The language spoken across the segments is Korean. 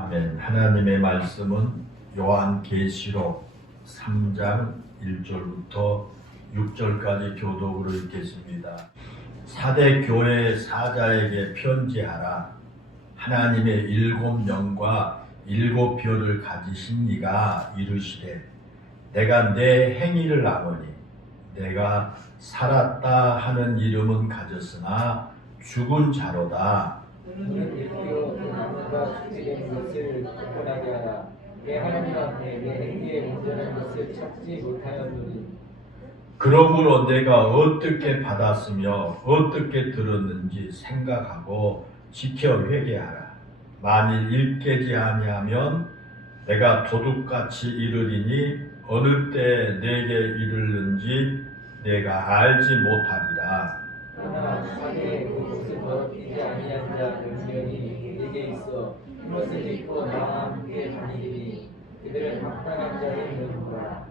아멘. 하나님의 말씀은 요한계시록 3장 1절부터 6절까지 교독으로 읽겠습니다. 사대 교회 사자에게 편지하라. 하나님의 7영과 7별을 가지신 이가 이르시되 내가 내 행위를 아노니 내가 살았다 하는 이름은 가졌으나 죽은 자로다. 그러므로 내가 어떻게 받았으며 어떻게 들었는지 생각하고 지켜 회개하라. 만일 일깨지 아니하면 내가 도둑같이 이르리니 어느 때 내게 이르는지 내가 알지 못하리라. 그러나 사대에 그곳을 더럽히지 아니한 자 몇 명이 내게 있어 흰옷을 입고 나와 함께 다니리니 그들은 마땅한 자를 이루노라.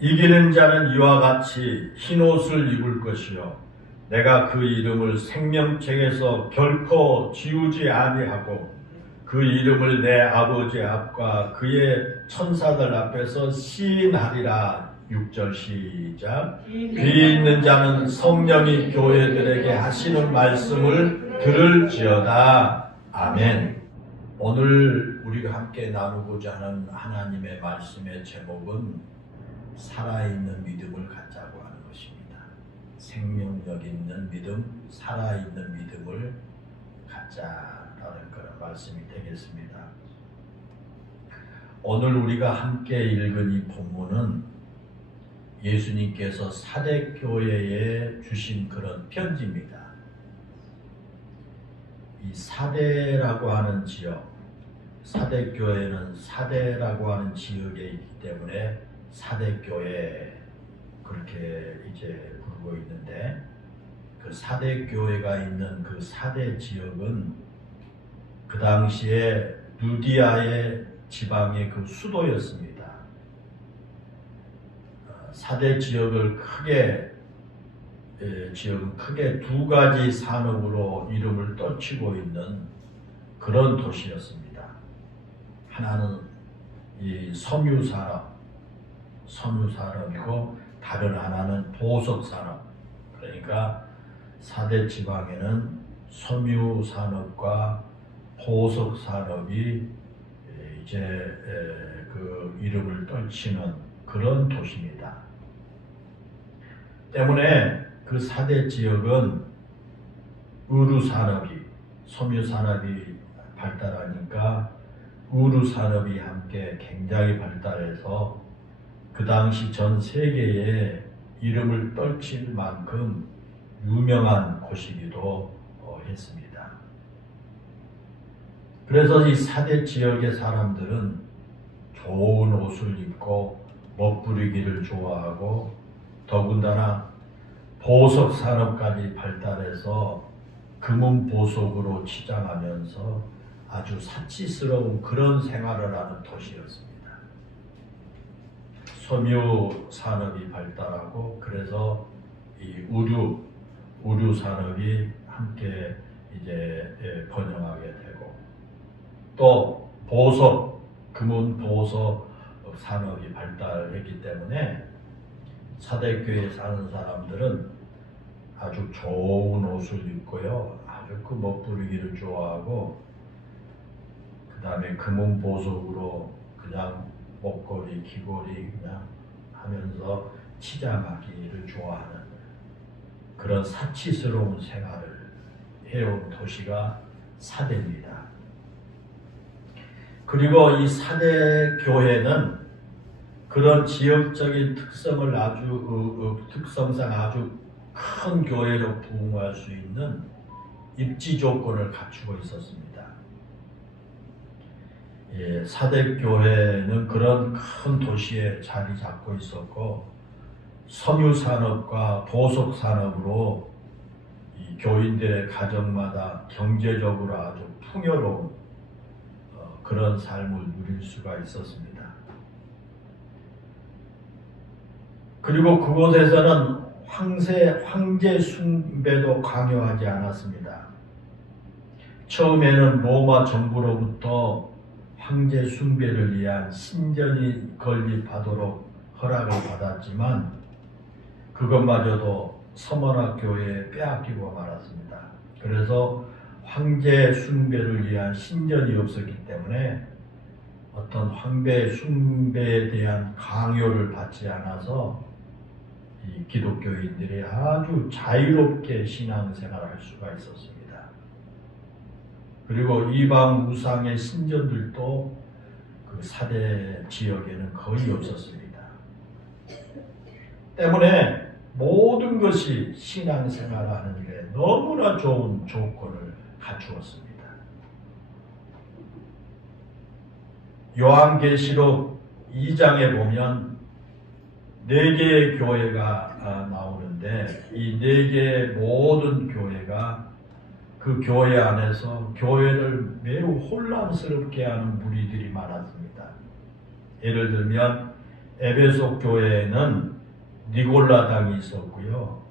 이기는 자는 이와 같이 흰옷을 입을 것이요 내가 그 이름을 생명책에서 결코 지우지 아니하고 그 이름을 내 아버지 앞과 그의 천사들 앞에서 시인하리라. 6절 시작. 귀 있는 자는 성령이 교회들에게 하시는 말씀을 들을지어다. 아멘. 오늘 우리가 함께 나누고자 하는 하나님의 말씀의 제목은 살아있는 믿음을 갖자고 하는 것입니다. 생명력 있는 믿음, 살아있는 믿음을 갖자라는 그런 말씀이 되겠습니다. 오늘 우리가 함께 읽은 이 본문은 예수님께서 사대교회에 주신 그런 편지입니다. 이 사대라고 하는 지역, 사대교회는 사대라고 하는 지역에 있기 때문에 사대교회 그렇게 이제 부르고 있는데 그 사대교회가 있는 그 사대 지역은 그 당시에 루디아의 지방의 그 수도였습니다. 사대 지역은 크게 두 가지 산업으로 이름을 떨치고 있는 그런 도시였습니다. 하나는 이 섬유산업이고 다른 하나는 보석산업. 그러니까 사대 지방에는 섬유산업과 보석산업이 이제 그 이름을 떨치는 그런 도시입니다. 때문에 그 사대 지역은 의류산업이, 섬유산업이 발달하니까 의류산업이 함께 굉장히 발달해서 그 당시 전 세계에 이름을 떨칠 만큼 유명한 곳이기도 했습니다. 그래서 이 사대 지역의 사람들은 좋은 옷을 입고 멋부리기를 좋아하고 더군다나 보석 산업까지 발달해서 금은 보석으로 치장하면서 아주 사치스러운 그런 생활을 하는 도시였습니다. 섬유 산업이 발달하고 그래서 이 의류 산업이 함께 이제 번영하게 되고 또 금은 보석 산업이 발달했기 때문에 사대교회에 사는 사람들은 아주 좋은 옷을 입고요. 아주 그 멋부리기를 좋아하고 그 다음에 금은 보석으로 그냥 목걸이, 귀걸이 그냥 하면서 치장하기를 좋아하는 그런 사치스러운 생활을 해온 도시가 사대입니다. 그리고 이 사대교회는 그런 지역적인 특성상 아주 큰 교회로 부흥할 수 있는 입지 조건을 갖추고 있었습니다. 사대교회는 그런 큰 도시에 자리 잡고 있었고 섬유산업과 보석산업으로 이 교인들의 가정마다 경제적으로 아주 풍요로운 그런 삶을 누릴 수가 있었습니다. 그리고 그곳에서는 황제 숭배도 강요하지 않았습니다. 처음에는 로마 정부로부터 황제 숭배를 위한 신전이 건립하도록 허락을 받았지만 그것마저도 서머나 교회에 빼앗기고 말았습니다. 그래서 황제 숭배를 위한 신전이 없었기 때문에 어떤 황제 숭배에 대한 강요를 받지 않아서 이 기독교인들이 아주 자유롭게 신앙생활을 할 수가 있었습니다. 그리고 이방 우상의 신전들도 그 사대 지역에는 거의 없었습니다. 때문에 모든 것이 신앙생활을 하는 데 너무나 좋은 조건을 갖추었습니다. 요한계시록 2장에 보면 4개의 교회가 나오는데 이 4개의 모든 교회가 그 교회 안에서 교회를 매우 혼란스럽게 하는 무리들이 많았습니다. 예를 들면 에베소 교회에는 니골라당이 있었고요.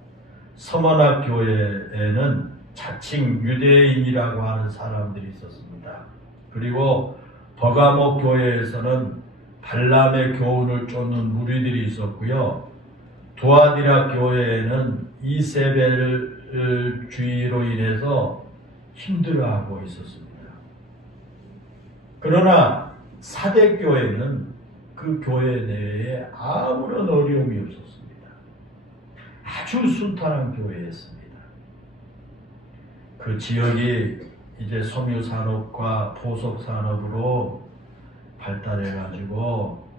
서머나 교회에는 자칭 유대인이라고 하는 사람들이 있었습니다. 그리고 버가모 교회에서는 발람의 교훈을 쫓는 무리들이 있었고요. 두아디라 교회에는 이세벨 주의로 인해서 힘들어하고 있었습니다. 그러나 사대교회는 그 교회 내에 아무런 어려움이 없었습니다. 아주 순탄한 교회였습니다. 그 지역이 이제 섬유산업과 포석산업으로 발달해가지고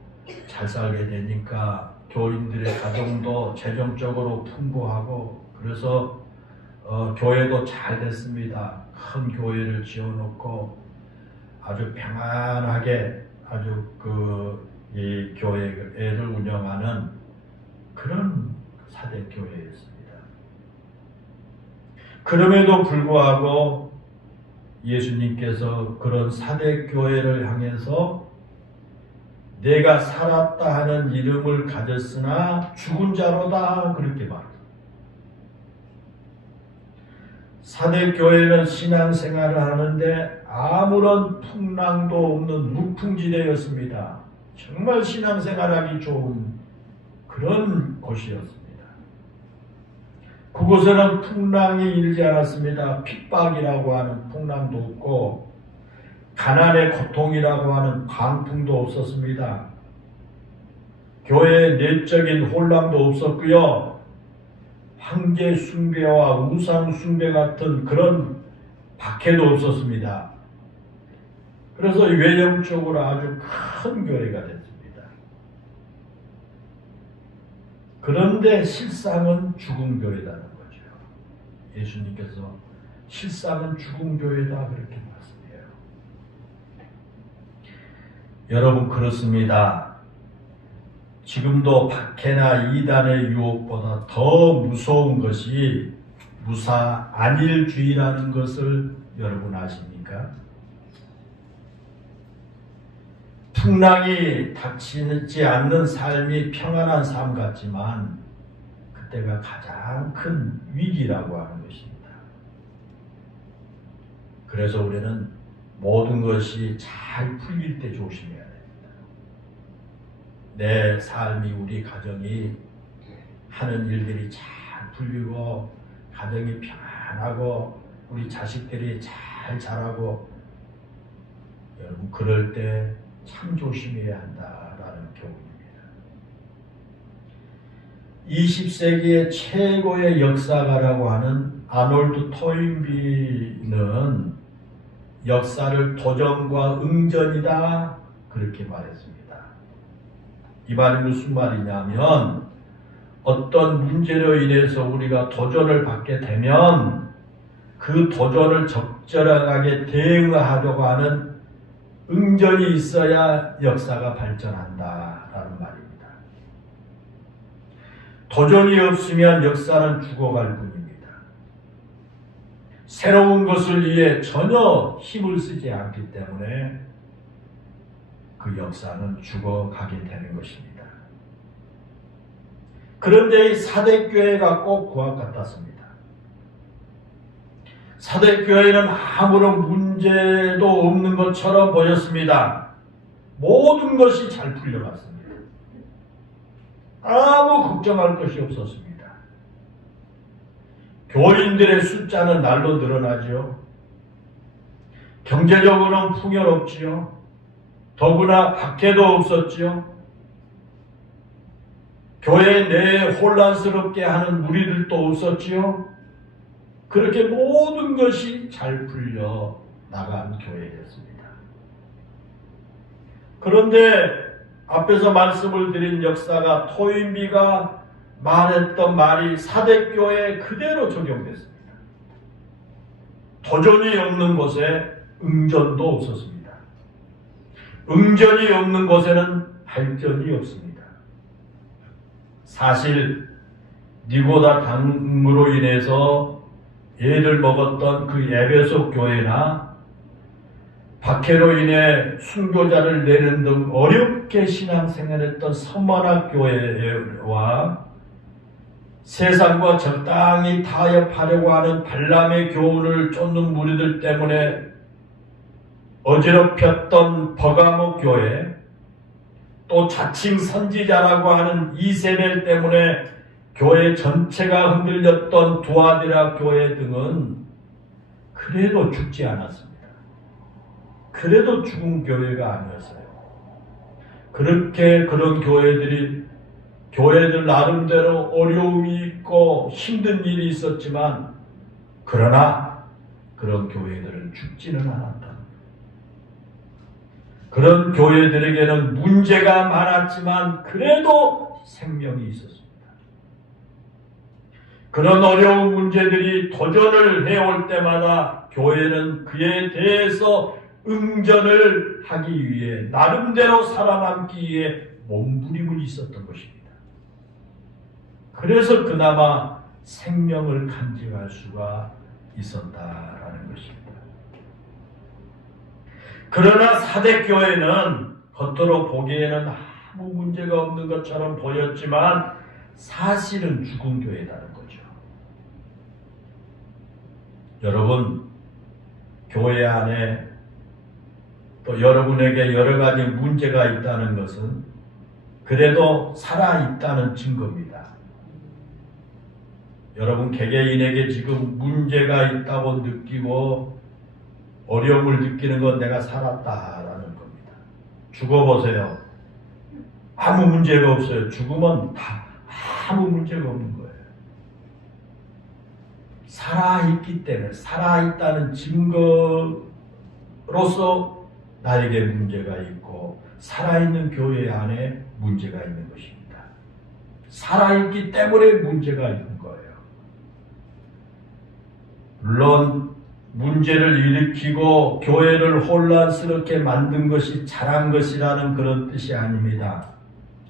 잘 살게 되니까 교인들의 가정도 재정적으로 풍부하고 그래서 교회도 잘 됐습니다. 큰 교회를 지어놓고 아주 평안하게 아주 이 교회를 운영하는 그런 사대 교회였습니다. 그럼에도 불구하고 예수님께서 그런 사대 교회를 향해서 내가 살았다 하는 이름을 가졌으나 죽은 자로다 그렇게 말합니다. 사대교회는 신앙생활을 하는데 아무런 풍랑도 없는 무풍지대였습니다. 정말 신앙생활하기 좋은 그런 곳이었습니다. 그곳에는 풍랑이 일지 않았습니다. 핍박이라고 하는 풍랑도 없고 가난의 고통이라고 하는 광풍도 없었습니다. 교회의 내적인 혼란도 없었고요. 황제 숭배와 우상 숭배 같은 그런 박해도 없었습니다. 그래서 외형적으로 아주 큰 교회가 됐습니다. 그런데 실상은 죽은 교회라는 거죠. 예수님께서 실상은 죽은 교회다 그렇게 말씀해요. 여러분 그렇습니다. 지금도 박해나 이단의 유혹보다 더 무서운 것이 무사 안일주의라는 것을 여러분 아십니까? 풍랑이 닥치지 않는 삶이 평안한 삶 같지만 그때가 가장 큰 위기라고 하는 것입니다. 그래서 우리는 모든 것이 잘 풀릴 때 조심해야 됩니다. 내 삶이 우리 가정이 하는 일들이 잘 풀리고 가정이 평안하고 우리 자식들이 잘 자라고 여러분 그럴 때 참 조심해야 한다라는 교훈입니다. 20세기의 최고의 역사가라고 하는 아놀드 토인비는 역사를 도전과 응전이다 그렇게 말했습니다. 이 말이 무슨 말이냐면 어떤 문제로 인해서 우리가 도전을 받게 되면 그 도전을 적절하게 대응하려고 하는 응전이 있어야 역사가 발전한다라는 말입니다. 도전이 없으면 역사는 죽어갈 뿐입니다. 새로운 것을 위해 전혀 힘을 쓰지 않기 때문에 그 역사는 죽어가게 되는 것입니다. 그런데 이 사대교회가 꼭 그와 같았습니다. 사대교회는 아무런 문제도 없는 것처럼 보였습니다. 모든 것이 잘 풀려갔습니다. 아무 걱정할 것이 없었습니다. 교인들의 숫자는 날로 늘어나지요. 경제적으로는 풍요롭지요. 더구나 박해도 없었지요. 교회 내에 혼란스럽게 하는 무리들도 없었지요. 그렇게 모든 것이 잘 풀려 나간 교회였습니다. 그런데 앞에서 말씀을 드린 역사가 토인비가 말했던 말이 사대교회에 그대로 적용됐습니다. 도전이 없는 곳에 응전도 없었습니다. 응전이 없는 곳에는 발전이 없습니다. 사실 니고다 당으로 인해서 예를 먹었던 그 에베소 교회나 박해로 인해 순교자를 내는 등 어렵게 신앙생활했던 서머나 교회와 세상과 적당히 타협하려고 하는 발람의 교훈을 쫓는 무리들 때문에 어지럽혔던 버가모 교회, 또 자칭 선지자라고 하는 이세벨 때문에 교회 전체가 흔들렸던 두아디라 교회 등은 그래도 죽지 않았습니다. 그래도 죽은 교회가 아니었어요. 그렇게 그런 교회들 나름대로 어려움이 있고 힘든 일이 있었지만 그러나 그런 교회들은 죽지는 않았다. 그런 교회들에게는 문제가 많았지만 그래도 생명이 있었습니다. 그런 어려운 문제들이 도전을 해올 때마다 교회는 그에 대해서 응전을 하기 위해 나름대로 살아남기 위해 몸부림을 있었던 것입니다. 그래서 그나마 생명을 간직할 수가 있었다라는 것입니다. 그러나 사대교회는 겉으로 보기에는 아무 문제가 없는 것처럼 보였지만 사실은 죽은 교회라는 거죠. 여러분, 교회 안에 또 여러분에게 여러 가지 문제가 있다는 것은 그래도 살아있다는 증거입니다. 여러분 개개인에게 지금 문제가 있다고 느끼고 어려움을 느끼는 건 내가 살았다라는 겁니다. 죽어보세요. 아무 문제가 없어요. 죽으면 다 아무 문제가 없는 거예요. 살아있기 때문에 살아있다는 증거로서 나에게 문제가 있고 살아있는 교회 안에 문제가 있는 것입니다. 살아있기 때문에 문제가 있는 거예요. 물론 문제를 일으키고 교회를 혼란스럽게 만든 것이 잘한 것이라는 그런 뜻이 아닙니다.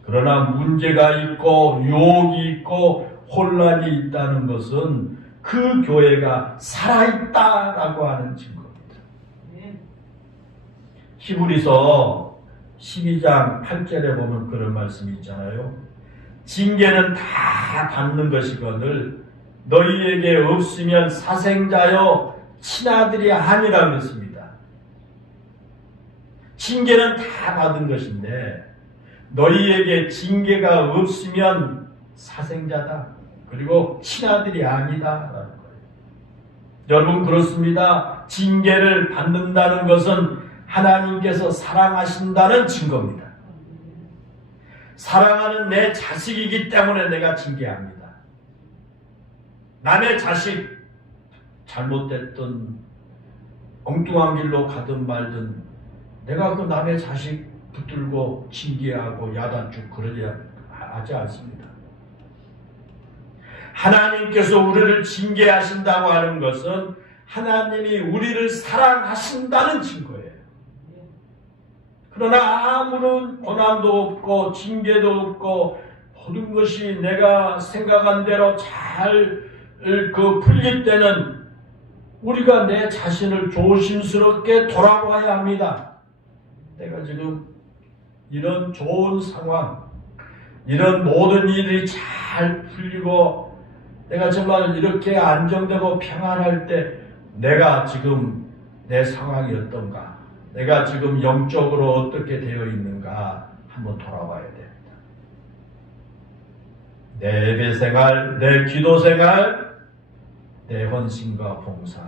그러나 문제가 있고 유혹이 있고 혼란이 있다는 것은 그 교회가 살아있다라고 하는 증거입니다. 히브리서 12장 8절에 보면 그런 말씀이 있잖아요. 징계는 다 받는 것이거늘 너희에게 없으면 사생자여 친아들이 아니라 그랬습니다. 징계는 다 받은 것인데 너희에게 징계가 없으면 사생자다. 그리고 친아들이 아니다라는 거예요. 여러분 그렇습니다. 징계를 받는다는 것은 하나님께서 사랑하신다는 증거입니다. 사랑하는 내 자식이기 때문에 내가 징계합니다. 남의 자식 잘못됐던 엉뚱한 길로 가든 말든 내가 그 남의 자식 붙들고 징계하고 야단쭉 그러지 하지 않습니다. 하나님께서 우리를 징계하신다고 하는 것은 하나님이 우리를 사랑하신다는 증거예요. 그러나 아무런 고난도 없고 징계도 없고 모든 것이 내가 생각한 대로 잘 풀릴 때는 우리가 내 자신을 조심스럽게 돌아봐야 합니다. 내가 지금 이런 좋은 상황, 이런 모든 일이 잘 풀리고 내가 정말 이렇게 안정되고 평안할 때 내가 지금 내 상황이 어떤가? 내가 지금 영적으로 어떻게 되어 있는가 한번 돌아봐야 됩니다. 내 예배 생활, 내 기도 생활, 내 헌신과 봉사,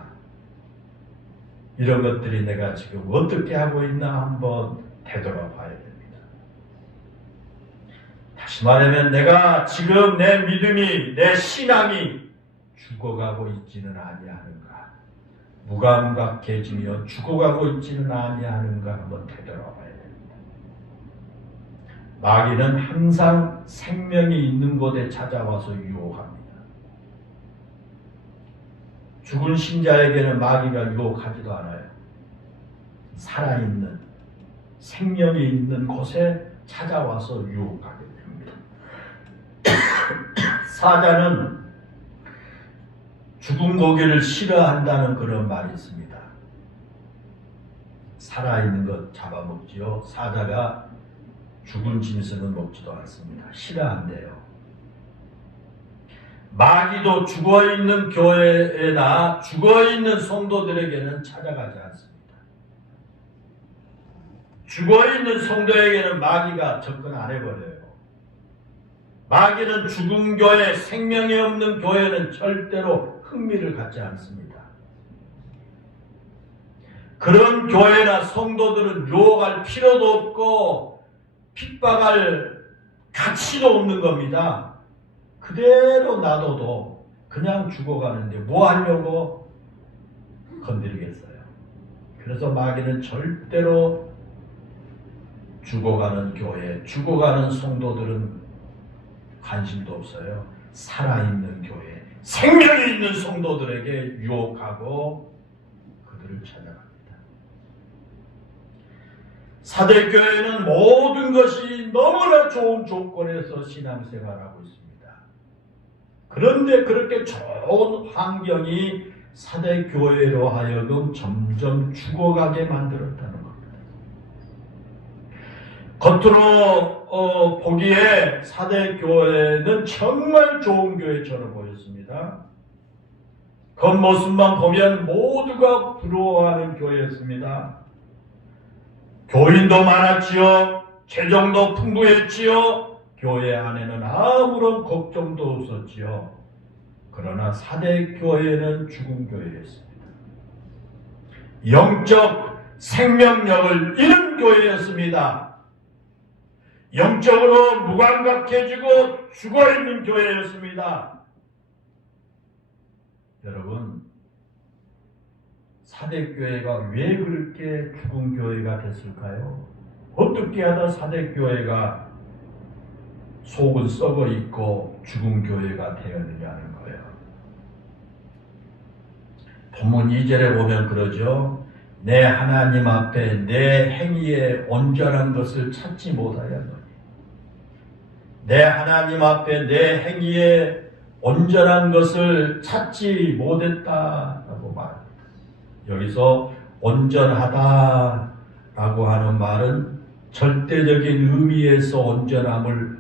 이런 것들이 내가 지금 어떻게 하고 있나 한번 되돌아봐야 됩니다. 다시 말하면 내가 지금 내 믿음이, 내 신앙이 죽어가고 있지는 아니하는가, 무감각해지며 죽어가고 있지는 아니하는가 한번 되돌아봐야 됩니다. 마귀는 항상 생명이 있는 곳에 찾아와서 유혹합니다. 죽은 신자에게는 마귀가 유혹하지도 않아요. 살아있는, 생명이 있는 곳에 찾아와서 유혹하게 됩니다. 사자는 죽은 고기를 싫어한다는 그런 말이 있습니다. 살아있는 것 잡아먹지요. 사자가 죽은 짐승은 먹지도 않습니다. 싫어한대요. 마귀도 죽어있는 교회나 죽어있는 성도들에게는 찾아가지 않습니다. 죽어있는 성도에게는 마귀가 접근 안 해버려요. 마귀는 죽은 교회, 생명이 없는 교회는 절대로 흥미를 갖지 않습니다. 그런 교회나 성도들은 유혹할 필요도 없고 핍박할 가치도 없는 겁니다. 그대로 놔둬도 그냥 죽어가는데 뭐 하려고 건드리겠어요. 그래서 마귀는 절대로 죽어가는 교회, 죽어가는 성도들은 관심도 없어요. 살아있는 교회, 생명이 있는 성도들에게 유혹하고 그들을 찾아갑니다. 사대교회는 모든 것이 너무나 좋은 조건에서 신앙생활하고 있습니다. 그런데 그렇게 좋은 환경이 사대교회로 하여금 점점 죽어가게 만들었다는 겁니다. 겉으로 보기에 사대교회는 정말 좋은 교회처럼 보였습니다. 겉모습만 보면 모두가 부러워하는 교회였습니다. 교인도 많았지요. 재정도 풍부했지요. 교회 안에는 아무런 걱정도 없었지요. 그러나 사대교회는 죽은 교회였습니다. 영적 생명력을 잃은 교회였습니다. 영적으로 무감각해지고 죽어있는 교회였습니다. 여러분, 사대교회가 왜 그렇게 죽은 교회가 됐을까요? 어떻게 하다 사대교회가 속은 썩어 있고 죽은 교회가 되었느냐는 거예요. 본문 2절에 보면 그러죠. 내 하나님 앞에 내 행위에 온전한 것을 찾지 못하였노니. 내 하나님 앞에 내 행위에 온전한 것을 찾지 못했다라고 말합니다. 여기서 온전하다라고 하는 말은 절대적인 의미에서 온전함을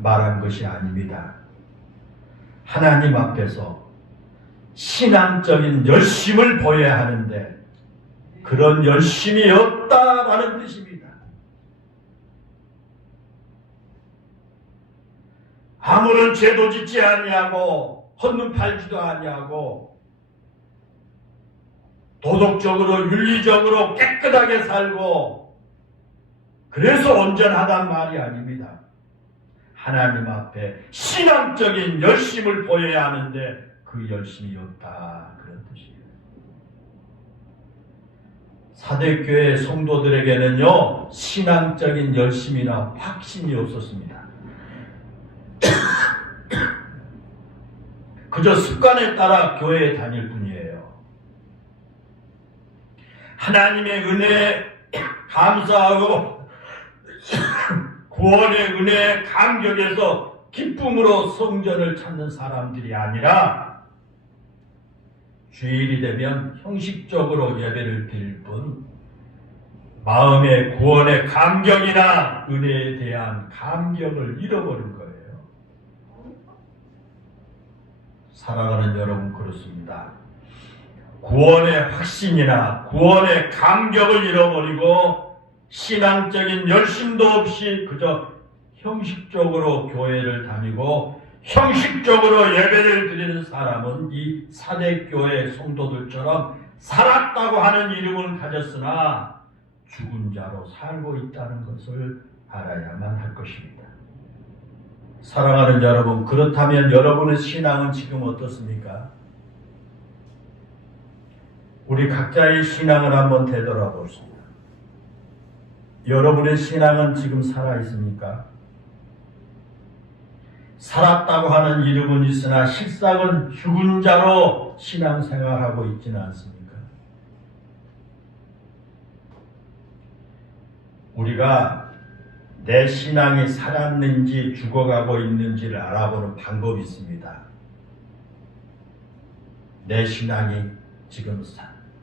말한 것이 아닙니다. 하나님 앞에서 신앙적인 열심을 보여야 하는데 그런 열심이 없다라는 뜻입니다. 아무런 죄도 짓지 아니하고 헌금 팔지도 아니하고 도덕적으로 윤리적으로 깨끗하게 살고 그래서 온전하단 말이 아닙니다. 하나님 앞에 신앙적인 열심을 보여야 하는데 그 열심이 없다 그런 뜻이에요. 사대교회 성도들에게는요 신앙적인 열심이나 확신이 없었습니다. 그저 습관에 따라 교회에 다닐 뿐이에요. 하나님의 은혜에 감사하고 구원의 은혜에 감격해서 기쁨으로 성전을 찾는 사람들이 아니라 주일이 되면 형식적으로 예배를 드릴 뿐 마음의 구원의 감격이나 은혜에 대한 감격을 잃어버린 거예요. 사랑하는 여러분, 그렇습니다. 구원의 확신이나 구원의 감격을 잃어버리고 신앙적인 열심도 없이 그저 형식적으로 교회를 다니고 형식적으로 예배를 드리는 사람은 이 사대교회 성도들처럼 살았다고 하는 이름을 가졌으나 죽은 자로 살고 있다는 것을 알아야만 할 것입니다. 사랑하는 여러분, 그렇다면 여러분의 신앙은 지금 어떻습니까? 우리 각자의 신앙을 한번 되돌아봅시다. 여러분의 신앙은 지금 살아있습니까? 살았다고 하는 이름은 있으나 실상은 죽은 자로 신앙생활하고 있지는 않습니까? 우리가 내 신앙이 살았는지 죽어가고 있는지를 알아보는 방법이 있습니다. 내 신앙이 지금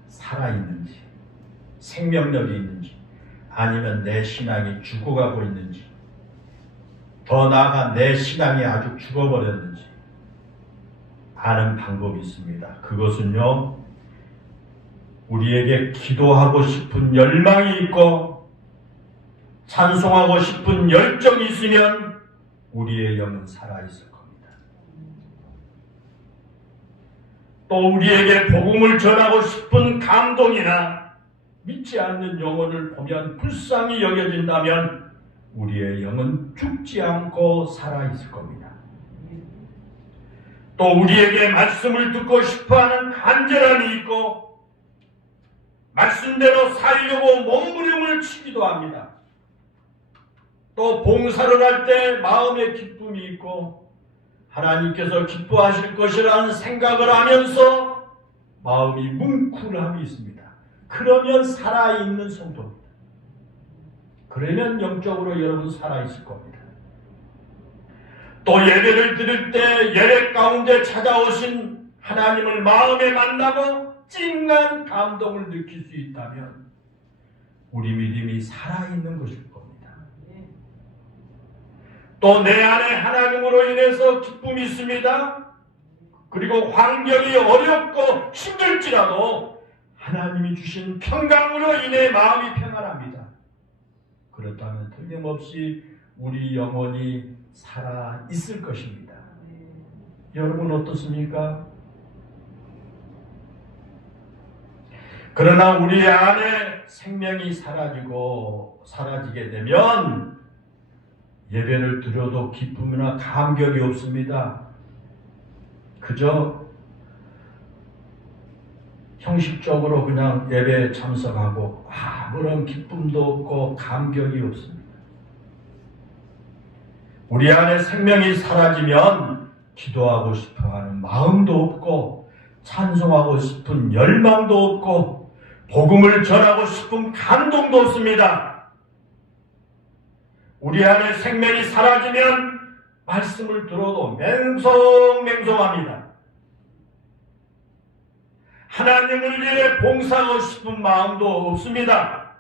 살아있는지, 생명력이 있는지, 아니면 내 신앙이 죽어가고 있는지, 더 나아가 내 신앙이 아주 죽어버렸는지 아는 방법이 있습니다. 그것은요, 우리에게 기도하고 싶은 열망이 있고 찬송하고 싶은 열정이 있으면 우리의 영은 살아있을 겁니다. 또 우리에게 복음을 전하고 싶은 감동이나 믿지 않는 영혼을 보면 불쌍히 여겨진다면 우리의 영은 죽지 않고 살아있을 겁니다. 또 우리에게 말씀을 듣고 싶어하는 간절함이 있고 말씀대로 살려고 몸부림을 치기도 합니다. 또 봉사를 할 때 마음의 기쁨이 있고 하나님께서 기뻐하실 것이라는 생각을 하면서 마음이 뭉클함이 있습니다. 그러면 살아있는 성도입니다. 그러면 영적으로 여러분 살아있을 겁니다. 또 예배를 드릴 때 예배 가운데 찾아오신 하나님을 마음에 만나고 찡한 감동을 느낄 수 있다면 우리 믿음이 살아있는 것일 겁니다. 또 내 안에 하나님으로 인해서 기쁨이 있습니다. 그리고 환경이 어렵고 힘들지라도 하나님이 주신 평강으로 인해 마음이 평안합니다. 그렇다면 틀림없이 우리 영혼이 살아있을 것입니다. 여러분 어떻습니까? 그러나 우리 안에 생명이 사라지게 되면 예배를 드려도 기쁨이나 감격이 없습니다. 그저 형식적으로 그냥 예배에 참석하고 아무런 기쁨도 없고 감격이 없습니다. 우리 안에 생명이 사라지면 기도하고 싶어하는 마음도 없고 찬송하고 싶은 열망도 없고 복음을 전하고 싶은 감동도 없습니다. 우리 안에 생명이 사라지면 말씀을 들어도 맹성맹성합니다. 하나님을 위해 봉사하고 싶은 마음도 없습니다.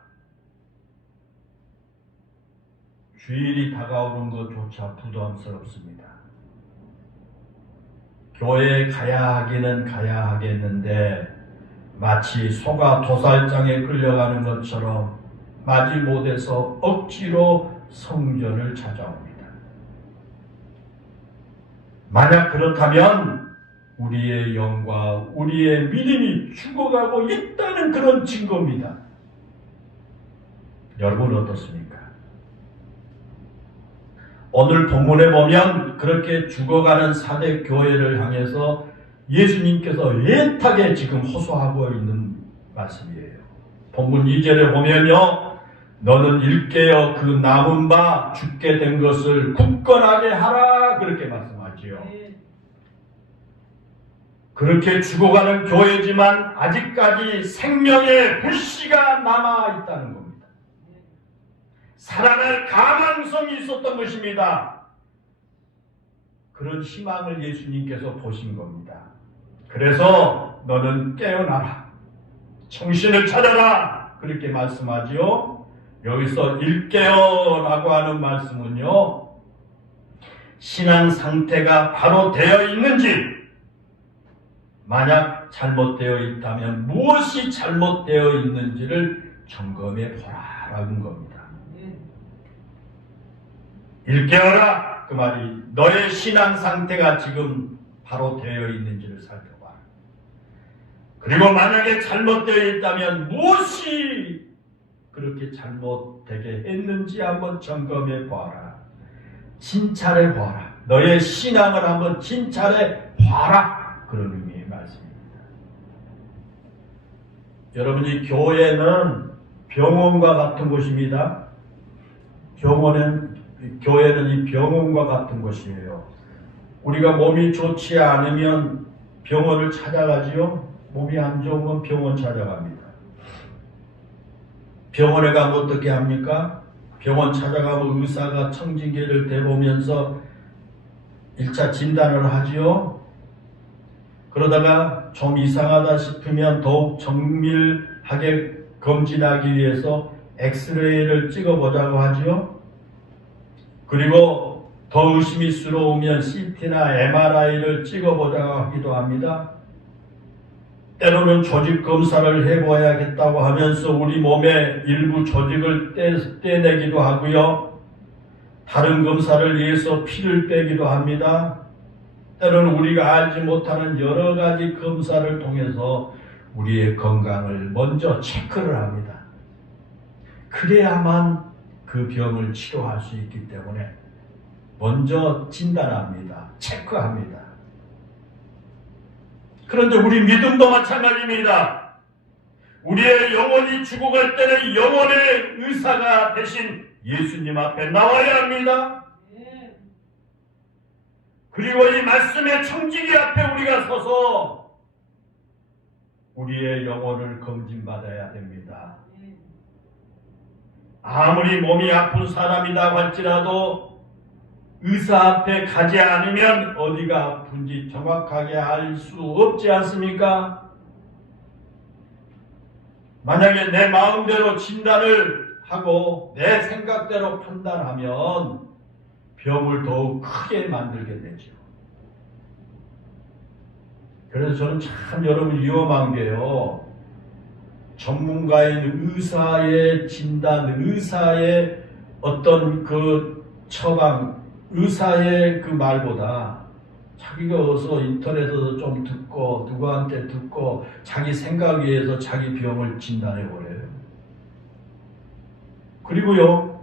주일이 다가오는 것조차 부담스럽습니다. 교회에 가야 하기는 가야 하겠는데 마치 소가 도살장에 끌려가는 것처럼 마지못해서 억지로 성전을 찾아옵니다. 만약 그렇다면 우리의 영과 우리의 믿음이 죽어가고 있다는 그런 증거입니다. 여러분 어떻습니까? 오늘 본문에 보면 그렇게 죽어가는 사대 교회를 향해서 예수님께서 애타게 지금 호소하고 있는 말씀이에요. 본문 2절에 보면요, 너는 일깨어 그 남은 바 죽게 된 것을 굳건하게 하라, 그렇게 말씀하지요. 그렇게 죽어가는 교회지만 아직까지 생명의 불씨가 남아있다는 겁니다. 살아날 가망성이 있었던 것입니다. 그런 희망을 예수님께서 보신 겁니다. 그래서 너는 깨어나라, 정신을 차려라, 그렇게 말씀하지요. 여기서 일깨어라고 하는 말씀은요, 신앙 상태가 바로 되어 있는지, 만약 잘못되어 있다면 무엇이 잘못되어 있는지를 점검해 보라라는 겁니다. 일깨어라 그 말이 너의 신앙 상태가 지금 바로 되어 있는지를 살펴봐라. 그리고 만약에 잘못되어 있다면 무엇이 그렇게 잘못되게 했는지 한번 점검해 보아라. 진찰해 보아라. 너의 신앙을 한번 진찰해 보아라. 그런 의미의 말씀입니다. 여러분이 교회는 병원과 같은 곳입니다. 교회는 이 병원과 같은 곳이에요. 우리가 몸이 좋지 않으면 병원을 찾아가지요. 몸이 안 좋으면 병원 찾아갑니다. 병원에 가면 어떻게 합니까? 병원 찾아가면 의사가 청진기를 대보면서 1차 진단을 하지요. 그러다가 좀 이상하다 싶으면 더욱 정밀하게 검진하기 위해서 엑스레이를 찍어보자고 하지요. 그리고 더 의심스러우면 CT나 MRI를 찍어보자고 하기도 합니다. 때로는 조직 검사를 해봐야겠다고 하면서 우리 몸의 일부 조직을 떼내기도 하고요. 다른 검사를 위해서 피를 빼기도 합니다. 때로는 우리가 알지 못하는 여러 가지 검사를 통해서 우리의 건강을 먼저 체크를 합니다. 그래야만 그 병을 치료할 수 있기 때문에 먼저 진단합니다. 체크합니다. 그런데 우리 믿음도 마찬가지입니다. 우리의 영혼이 죽어갈 때는 영혼의 의사가 대신 예수님 앞에 나와야 합니다. 그리고 이 말씀의 청지기 앞에 우리가 서서 우리의 영혼을 검진받아야 됩니다. 아무리 몸이 아픈 사람이라고 할지라도 의사 앞에 가지 않으면 어디가 아픈지 정확하게 알 수 없지 않습니까? 만약에 내 마음대로 진단을 하고 내 생각대로 판단하면 병을 더욱 크게 만들게 되죠. 그래서 저는 참 여러분 위험한 게요. 전문가인 의사의 진단, 의사의 어떤 그 처방, 의사의 그 말보다 자기가 어서 인터넷에서 좀 듣고 누구한테 듣고 자기 생각 위해서 자기 병을 진단해버려요. 그리고요,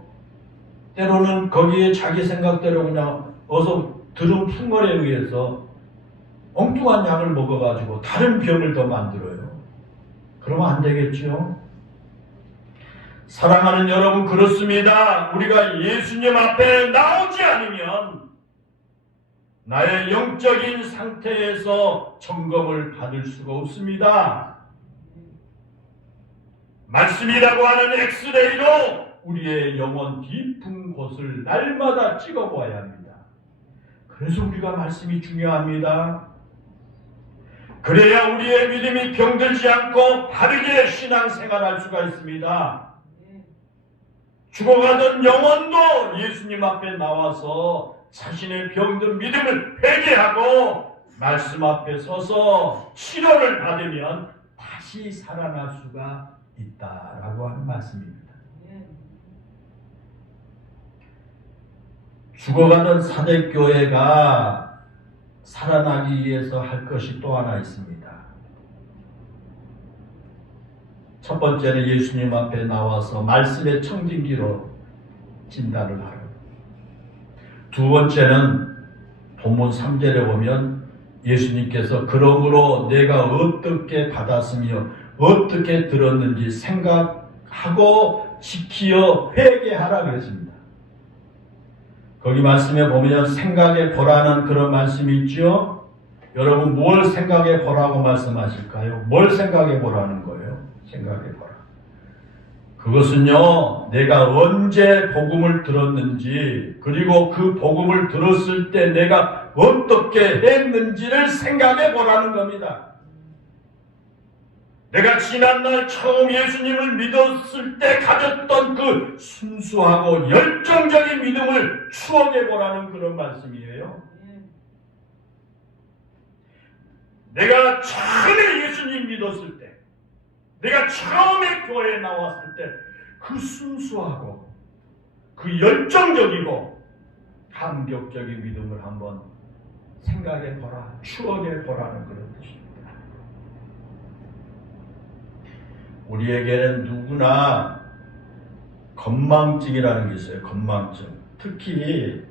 때로는 거기에 자기 생각대로 그냥 어서 들은 풍월에 의해서 엉뚱한 약을 먹어가지고 다른 병을 더 만들어요. 그러면 안 되겠죠? 사랑하는 여러분, 그렇습니다. 우리가 예수님 앞에 나오지 않으면 나의 영적인 상태에서 점검을 받을 수가 없습니다. 말씀이라고 하는 엑스레이로 우리의 영혼 깊은 곳을 날마다 찍어봐야 합니다. 그래서 우리가 말씀이 중요합니다. 그래야 우리의 믿음이 병들지 않고 바르게 신앙생활할 수가 있습니다. 죽어가던 영혼도 예수님 앞에 나와서 자신의 병든 믿음을 회개하고 말씀 앞에 서서 치료를 받으면 다시 살아날 수가 있다라고 하는 말씀입니다. 죽어가던 사대교회가 살아나기 위해서 할 것이 또 하나 있습니다. 첫 번째는 예수님 앞에 나와서 말씀의 청진기로 진단을 하고, 두 번째는 본문 3절에 보면 예수님께서 그러므로 내가 어떻게 받았으며 어떻게 들었는지 생각하고 지키어 회개하라 그랬습니다. 거기 말씀에 보면 생각해 보라는 그런 말씀이 있죠. 여러분 뭘 생각해 보라고 말씀하실까요? 뭘 생각해 보라는 거예요? 생각해 보라. 그것은요, 내가 언제 복음을 들었는지, 그리고 그 복음을 들었을 때 내가 어떻게 했는지를 생각해 보라는 겁니다. 내가 지난날 처음 예수님을 믿었을 때 가졌던 그 순수하고 열정적인 믿음을 추억해 보라는 그런 말씀이에요. 내가 처음에 예수님 믿었을 때, 내가 처음에 교회에 나왔을 때 그 순수하고 그 열정적이고 감격적인 믿음을 한번 생각해 보라, 추억해 보라는 그런 뜻입니다. 우리에게는 누구나 건망증이라는 게 있어요. 건망증. 특히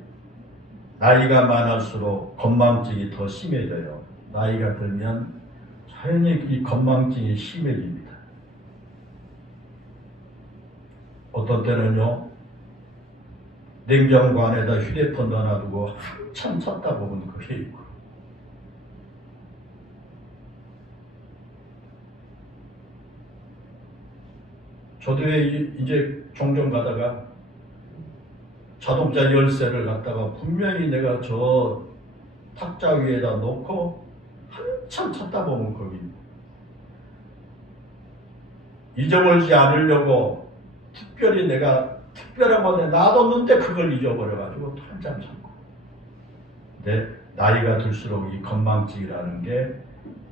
나이가 많을수록 건망증이 더 심해져요. 나이가 들면 자연히 이 건망증이 심해집니다. 어떤 때는요, 냉장고 안에다 휴대폰 넣어놔두고 한참 찾다 보면 그게 있고, 저도 이제 종종 가다가 자동차 열쇠를 갖다가 분명히 내가 저 탁자 위에다 놓고 한참 찾다 보면 거기 잊어버리지 않으려고 특별히 내가 특별한 건데 놔뒀는데 그걸 잊어버려가지고 또 한참 찾고. 근데 나이가 들수록 이 건망증이라는 게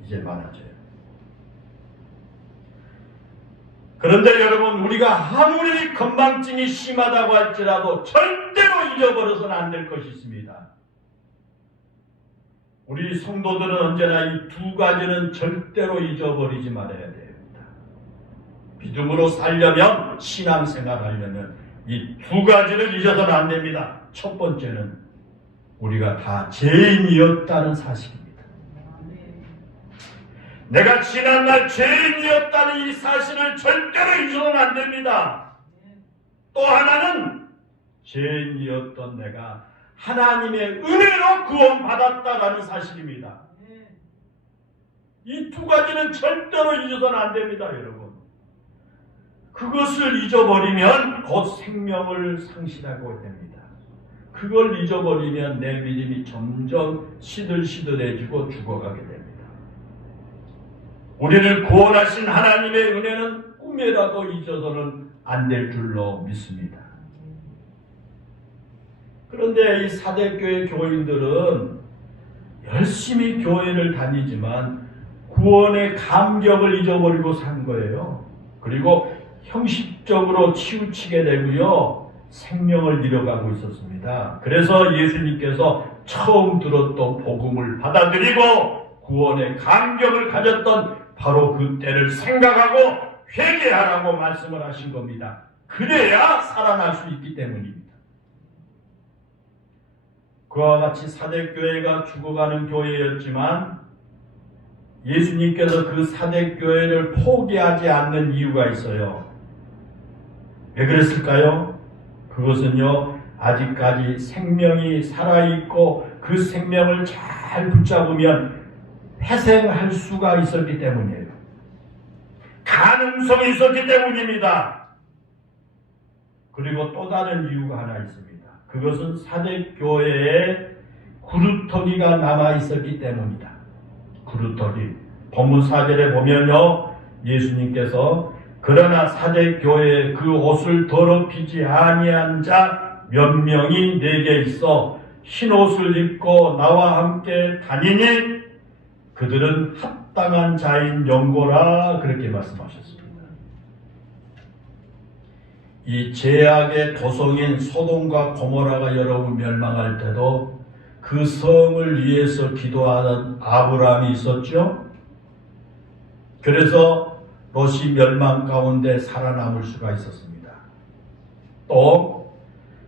이제 많아져요. 그런데 여러분, 우리가 아무리 건망증이 심하다고 할지라도 절대로 잊어버려서는 안 될 것이 있습니다. 우리 성도들은 언제나 이 두 가지는 절대로 잊어버리지 말아야 됩니다. 믿음으로 살려면, 신앙생활 하려면 이 두 가지를 잊어서는 안 됩니다. 첫 번째는 우리가 다 죄인이었다는 사실입니다. 내가 지난날 죄인이었다는 이 사실을 절대로 잊어서는 안 됩니다. 또 하나는 죄인이었던 내가 하나님의 은혜로 구원받았다라는 사실입니다. 이 두 가지는 절대로 잊어서는 안 됩니다, 여러분. 그것을 잊어버리면 곧 생명을 상실하고 됩니다. 그걸 잊어버리면 내 믿음이 점점 시들시들해지고 죽어가게 됩니다. 우리를 구원하신 하나님의 은혜는 꿈에라도 잊어서는 안 될 줄로 믿습니다. 그런데 이 사대교회 교인들은 열심히 교회를 다니지만 구원의 감격을 잊어버리고 산 거예요. 그리고 형식적으로 치우치게 되고요, 생명을 잃어가고 있었습니다. 그래서 예수님께서 처음 들었던 복음을 받아들이고 구원의 감격을 가졌던 바로 그 때를 생각하고 회개하라고 말씀을 하신 겁니다. 그래야 살아날 수 있기 때문입니다. 그와 같이 사대교회가 죽어가는 교회였지만 예수님께서 그 사대교회를 포기하지 않는 이유가 있어요. 왜 그랬을까요? 그것은요, 아직까지 생명이 살아있고 그 생명을 잘 붙잡으면 회생할 수가 있었기 때문이에요. 가능성이 있었기 때문입니다. 그리고 또 다른 이유가 하나 있습니다. 그것은 사대교회에 구루터기가 남아있었기 때문이다. 구루터기. 본문 4절에 보면요, 예수님께서 그러나 사대교회에 그 옷을 더럽히지 아니한 자 몇 명이 내게 있어 흰 옷을 입고 나와 함께 다니니 그들은 합당한 자인 영고라, 그렇게 말씀하셨습니다. 이 죄악의 도성인 소돔과 고모라가 여러분 멸망할 때도 그 성을 위해서 기도하는 아브라함이 있었죠. 그래서 롯이 멸망 가운데 살아남을 수가 있었습니다. 또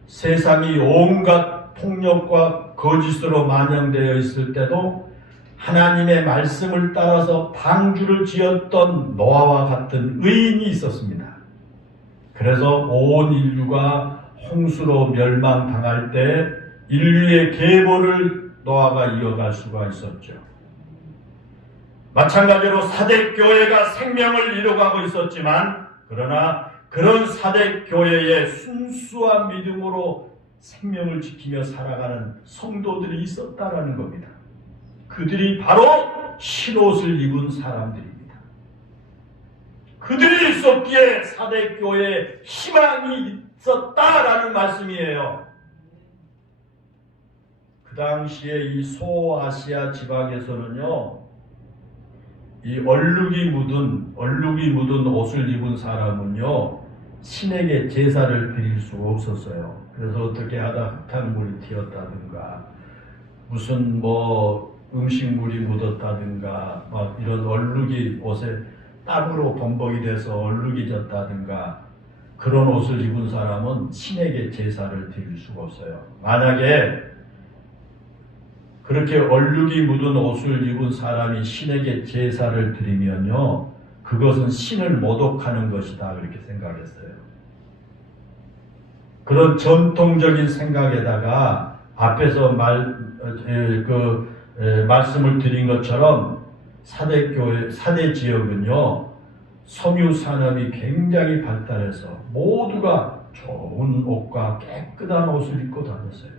세상이 온갖 폭력과 거짓으로 만연되어 있을 때도 하나님의 말씀을 따라서 방주를 지었던 노아와 같은 의인이 있었습니다. 그래서 온 인류가 홍수로 멸망당할 때 인류의 계보를 노아가 이어갈 수가 있었죠. 마찬가지로 사대교회가 생명을 이뤄가고 있었지만, 그러나 그런 사대교회의 순수한 믿음으로 생명을 지키며 살아가는 성도들이 있었다라는 겁니다. 그들이 바로 흰옷을 입은 사람들입니다. 그들이 있었기에 사대교회에 희망이 있었다라는 말씀이에요. 그 당시에 이 소아시아 지방에서는요, 이 얼룩이 묻은 옷을 입은 사람은요, 신에게 제사를 드릴 수가 없었어요. 그래서 어떻게 하다 흙탕물이 튀었다든가, 무슨 뭐 음식물이 묻었다든가, 막 이런 얼룩이 옷에 땀으로 범벅이 돼서 얼룩이 졌다든가, 그런 옷을 입은 사람은 신에게 제사를 드릴 수가 없어요. 만약에 그렇게 얼룩이 묻은 옷을 입은 사람이 신에게 제사를 드리면요, 그것은 신을 모독하는 것이다, 그렇게 생각했어요. 그런 전통적인 생각에다가 앞에서 말씀을 드린 것처럼 사대 지역은요, 섬유 산업이 굉장히 발달해서 모두가 좋은 옷과 깨끗한 옷을 입고 다녔어요.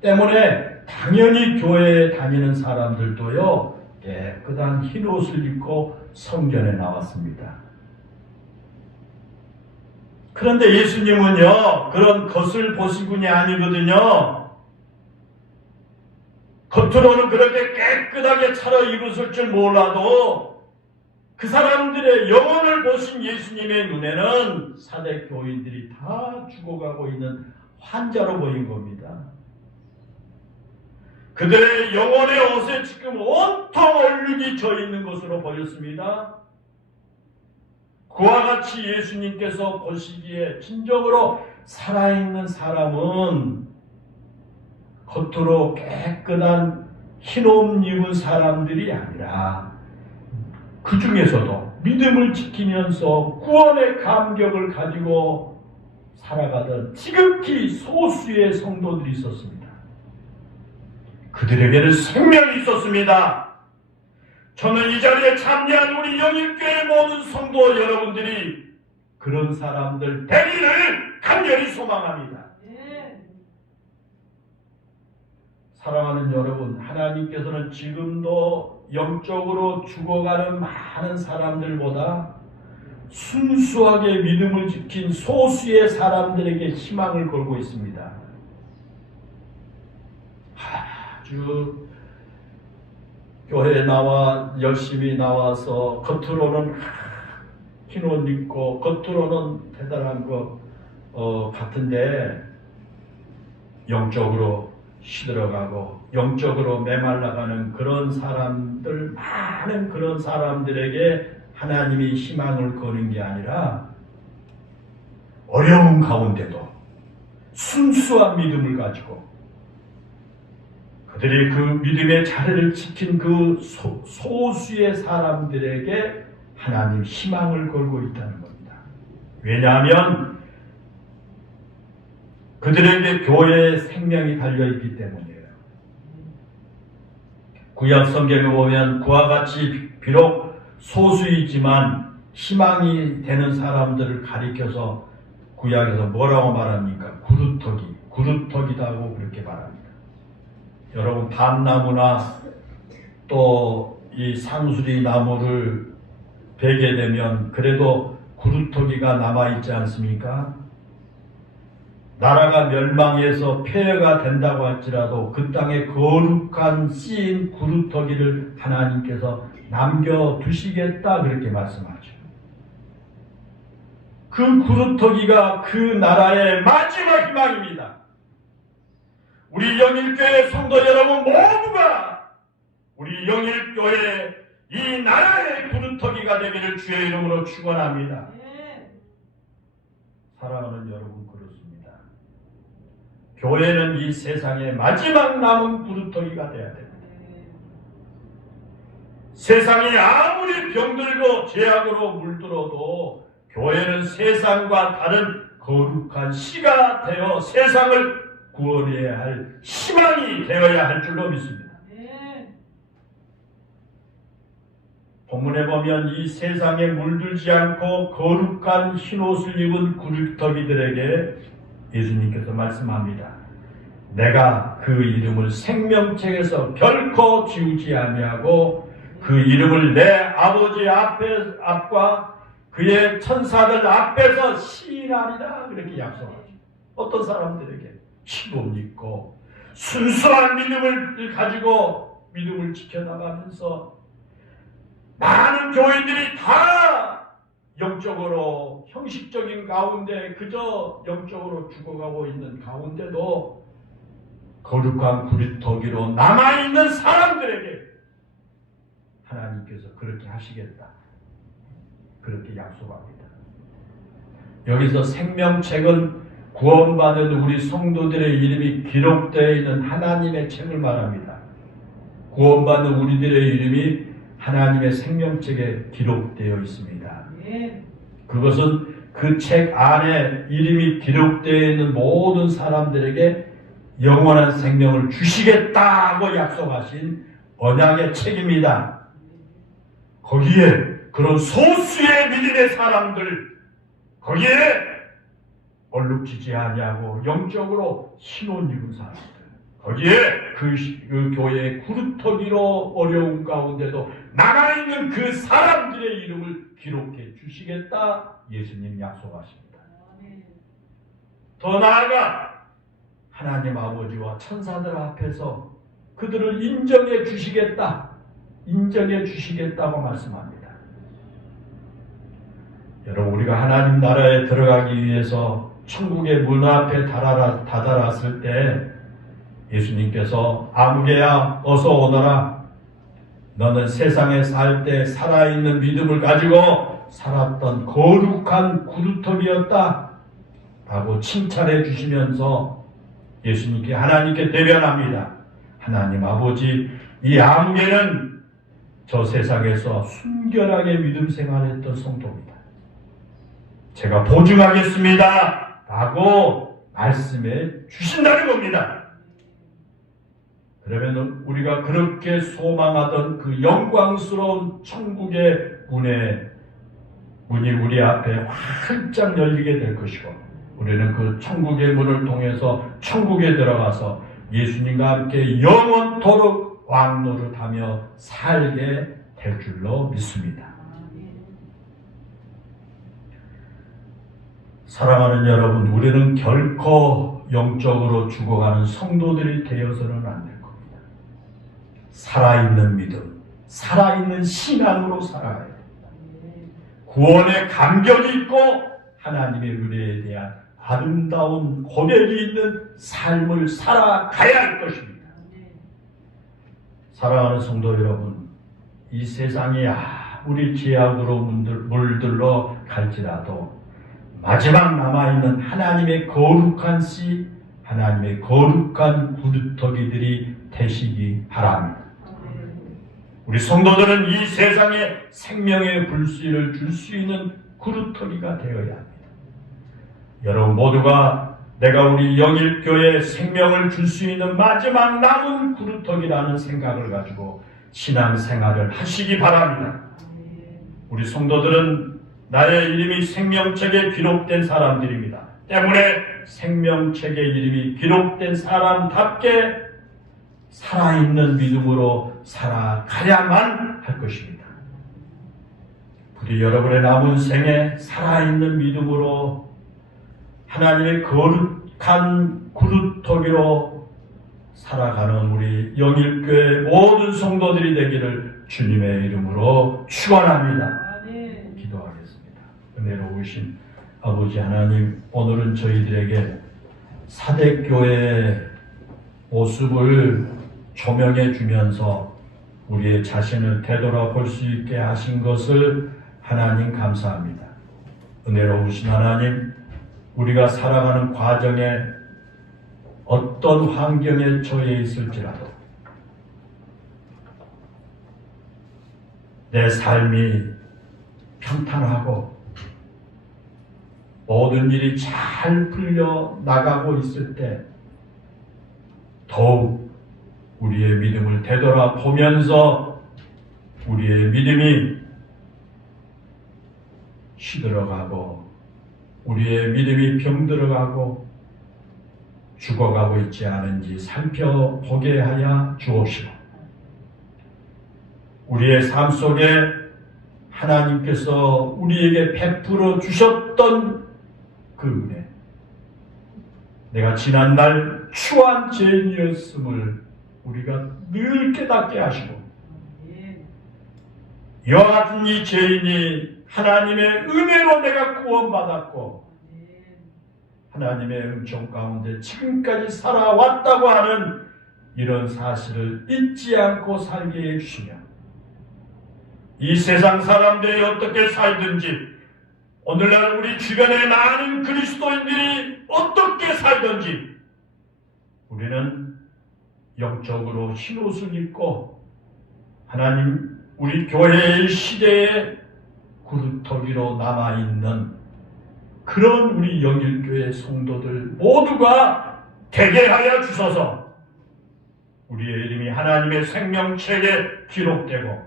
때문에 당연히 교회에 다니는 사람들도요, 깨끗한 흰 옷을 입고 성전에 나왔습니다. 그런데 예수님은요, 그런 것을 보시군이 아니거든요. 겉으로는 그렇게 깨끗하게 차려입었을 줄 몰라도 그 사람들의 영혼을 보신 예수님의 눈에는 사대 교인들이 다 죽어가고 있는 환자로 보인 겁니다. 그들의 영혼의 옷에 지금 온통 얼룩이 져 있는 것으로 보였습니다. 그와 같이 예수님께서 보시기에 진정으로 살아있는 사람은 겉으로 깨끗한 흰옷 입은 사람들이 아니라 그 중에서도 믿음을 지키면서 구원의 감격을 가지고 살아가던 지극히 소수의 성도들이 있었습니다. 그들에게는 생명이 있었습니다. 저는 이 자리에 참여한 우리 영일교회 모든 성도 여러분들이 그런 사람들 되기를 간절히 소망합니다. 사랑하는 여러분, 하나님께서는 지금도 영적으로 죽어가는 많은 사람들보다 순수하게 믿음을 지킨 소수의 사람들에게 희망을 걸고 있습니다. 아주 교회에 열심히 나와서 겉으로는 흰 옷 입고 겉으로는 대단한 것 같은데 영적으로 시들어가고 영적으로 메말라가는 그런 사람들, 많은 그런 사람들에게 하나님이 희망을 거는 게 아니라 어려운 가운데도 순수한 믿음을 가지고 그들이 그 믿음의 자리를 지킨 그 소수의 사람들에게 하나님 희망을 걸고 있다는 겁니다. 왜냐하면 그들에게 교회의 생명이 달려있기 때문이에요. 구약 성경에 보면 그와 같이 비록 소수이지만 희망이 되는 사람들을 가리켜서 구약에서 뭐라고 말합니까? 구루터기다고 그렇게 말합니다. 여러분, 밤나무나 또 이 상수리 나무를 베게 되면 그래도 구루터기가 남아있지 않습니까? 나라가 멸망해서 폐허가 된다고 할지라도 그 땅에 거룩한 씨인 구루터기를 하나님께서 남겨두시겠다, 그렇게 말씀하죠. 그 구루터기가 그 나라의 마지막 희망입니다. 우리 영일교회 성도 여러분 모두가 우리 영일교회 이 나라의 구루터기가 되기를 주의 이름으로 축원합니다. 사랑하는 여러분, 그렇습니다. 교회는 이 세상의 마지막 남은 구루터기가 되어야 됩니다. 세상이 아무리 병들고 죄악으로 물들어도 교회는 세상과 다른 거룩한 씨가 되어 세상을 구원해야 할 희망이 되어야 할 줄로 믿습니다. 본문에 보면 이 세상에 물들지 않고 거룩한 흰옷을 입은 구루터기들에게 예수님께서 말씀합니다. 내가 그 이름을 생명책에서 결코 지우지 아니하고 그 이름을 내 아버지 앞과 그의 천사들 앞에서 시인하리라, 그렇게 약속하죠. 어떤 사람들에게 흰옷 입고 순수한 믿음을 가지고 믿음을 지켜나가면서 많은 교회들이 다 영적으로 형식적인 가운데 그저 영적으로 죽어가고 있는 가운데도 거룩한 구리터기로 남아있는 사람들에게 하나님께서 그렇게 하시겠다. 그렇게 약속합니다. 여기서 생명책은 구원받은 우리 성도들의 이름이 기록되어 있는 하나님의 책을 말합니다. 구원받은 우리들의 이름이 하나님의 생명책에 기록되어 있습니다. 그것은 그 책 안에 이름이 기록되어 있는 모든 사람들에게 영원한 생명을 주시겠다고 약속하신 언약의 책입니다. 거기에 그런 소수의 믿음의 사람들, 거기에 얼룩지지 아니하고 영적으로 신혼 입은 사람들, 거기에 그 교회의 구루터기로 어려운 가운데도 나가있는 그 사람들의 이름을 기록해 주시겠다 예수님 약속하십니다. 더 나아가 하나님 아버지와 천사들 앞에서 그들을 인정해 주시겠다고 말씀합니다. 여러분, 우리가 하나님 나라에 들어가기 위해서 천국의 문 앞에 다다랐을 때 예수님께서 아무개야 어서 오너라. 너는 세상에 살 때 살아있는 믿음을 가지고 살았던 거룩한 구루터기였다 라고 칭찬해 주시면서 예수님께 하나님께 대변합니다. 하나님 아버지, 이 아무개는 저 세상에서 순결하게 믿음 생활했던 성도입니다. 제가 보증하겠습니다 라고 말씀해 주신다는 겁니다. 그러면 우리가 그렇게 소망하던 그 영광스러운 천국의 문이 우리 앞에 활짝 열리게 될 것이고, 우리는 그 천국의 문을 통해서 천국에 들어가서 예수님과 함께 영원토록 왕노릇하며 살게 될 줄로 믿습니다. 사랑하는 여러분, 우리는 결코 영적으로 죽어가는 성도들이 되어서는 안 됩니다. 살아있는 믿음, 살아있는 신앙으로 살아가야 됩니다. 구원의 감격이 있고 하나님의 은혜에 대한 아름다운 고백이 있는 삶을 살아가야 할 것입니다. 사랑하는 성도 여러분, 이 세상이 아무리 죄악으로 물들러 갈지라도 마지막 남아있는 하나님의 거룩한 씨, 하나님의 거룩한 구루터기들이 되시기 바랍니다. 우리 성도들은 이 세상에 생명의 불씨를 줄 수 있는 구루터기가 되어야 합니다. 여러분 모두가 내가 우리 영일교회에 생명을 줄 수 있는 마지막 남은 구루터기라는 생각을 가지고 신앙생활을 하시기 바랍니다. 우리 성도들은 나의 이름이 생명책에 기록된 사람들입니다. 때문에 생명책에 이름이 기록된 사람답게 살아있는 믿음으로 살아가야만 할 것입니다. 부디 여러분의 남은 생에 살아있는 믿음으로 하나님의 거룩한 구루터기로 살아가는 우리 영일교회 모든 성도들이 되기를 주님의 이름으로 축원합니다. 기도하겠습니다. 은혜로우신 아버지 하나님, 오늘은 저희들에게 사대교회의 모습을 조명해 주면서 우리의 자신을 되돌아볼 수 있게 하신 것을 하나님 감사합니다. 은혜로우신 하나님, 우리가 살아가는 과정에 어떤 환경에 처해 있을지라도 내 삶이 평탄하고 모든 일이 잘 풀려 나가고 있을 때 더욱 우리의 믿음을 되돌아보면서 우리의 믿음이 시들어가고 우리의 믿음이 병들어가고 죽어가고 있지 않은지 살펴보게 하여 주옵시고, 우리의 삶 속에 하나님께서 우리에게 베풀어 주셨던 그 은혜, 내가 지난날 추한 죄인이었음을 우리가 늘 깨닫게 하시고 이와 같은 이 죄인이 하나님의 은혜로 내가 구원받았고 하나님의 은총 가운데 지금까지 살아왔다고 하는 이런 사실을 잊지 않고 살게 해주시며 이 세상 사람들이 어떻게 살든지 오늘날 우리 주변의 많은 그리스도인들이 어떻게 살든지 우리는 영적으로 흰옷을 입고 하나님 우리 교회의 시대에 구루터기로 남아있는 그런 우리 영일교회 성도들 모두가 되게 하여 주소서. 우리의 이름이 하나님의 생명책에 기록되고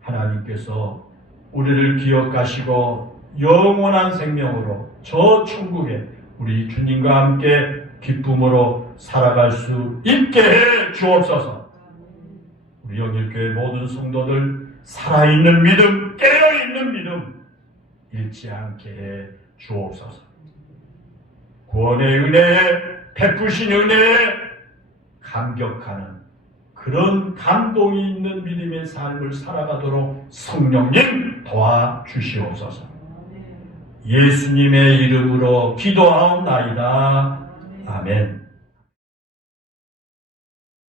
하나님께서 우리를 기억하시고 영원한 생명으로 저 천국에 우리 주님과 함께 기쁨으로 살아갈 수 있게 해 주옵소서. 우리 영일교회 모든 성도들 살아있는 믿음, 깨어있는 믿음 잃지 않게 해 주옵소서. 구원의 은혜에 베푸신 은혜에 감격하는 그런 감동이 있는 믿음의 삶을 살아가도록 성령님 도와주시옵소서. 예수님의 이름으로 기도하옵나이다. 아멘.